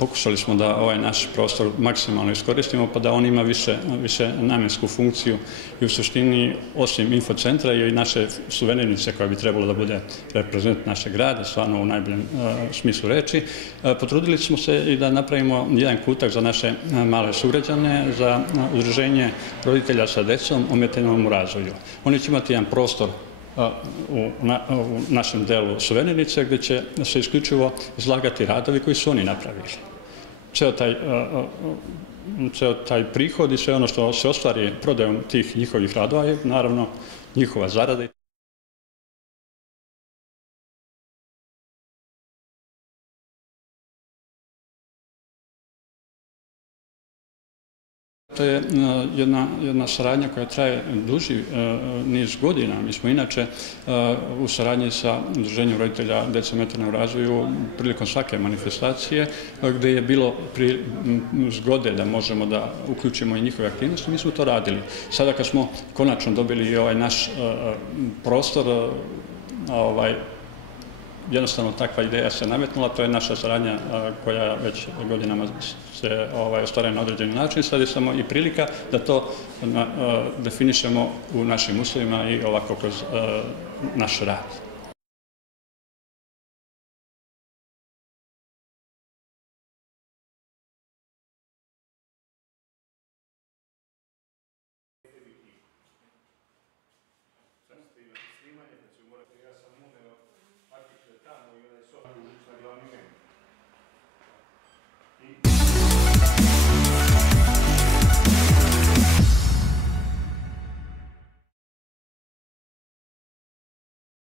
pokušali smo da ovaj naš prostor maksimalno iskoristimo pa da on ima više namjensku funkciju i u suštini osim infocentra i naše suvenirnice koja bi trebalo da bude reprezent našeg grada, stvarno u najboljem smislu reči. Potrudili smo se i da napravimo jedan kutak za naše male sugrađane, za udruženje roditelja sa decom ometenom u razvoju. Oni će imati jedan prostor u našem delu suvenirnice gdje će se isključivo izlagati radovi koji su oni napravili. Ceo taj prihod i sve ono što se ostvari prodajom tih njihovih radova je naravno njihova zarada. To je jedna saradnja koja traje duži niz godina. Mi smo inače u saradnji sa Udruženjem roditelja dece ometene u razvoju prilikom svake manifestacije gdje je bilo zgode da možemo da uključimo i njihove aktivnosti, mi smo to radili. Sada kad smo konačno dobili ovaj naš prostor, jednostavno takva ideja se nametnula, to je naša saradnja koja već godinama se ostvaruje na određeni način. Sad je samo i prilika da to definišemo u našim uslovima i ovako kroz naš rad.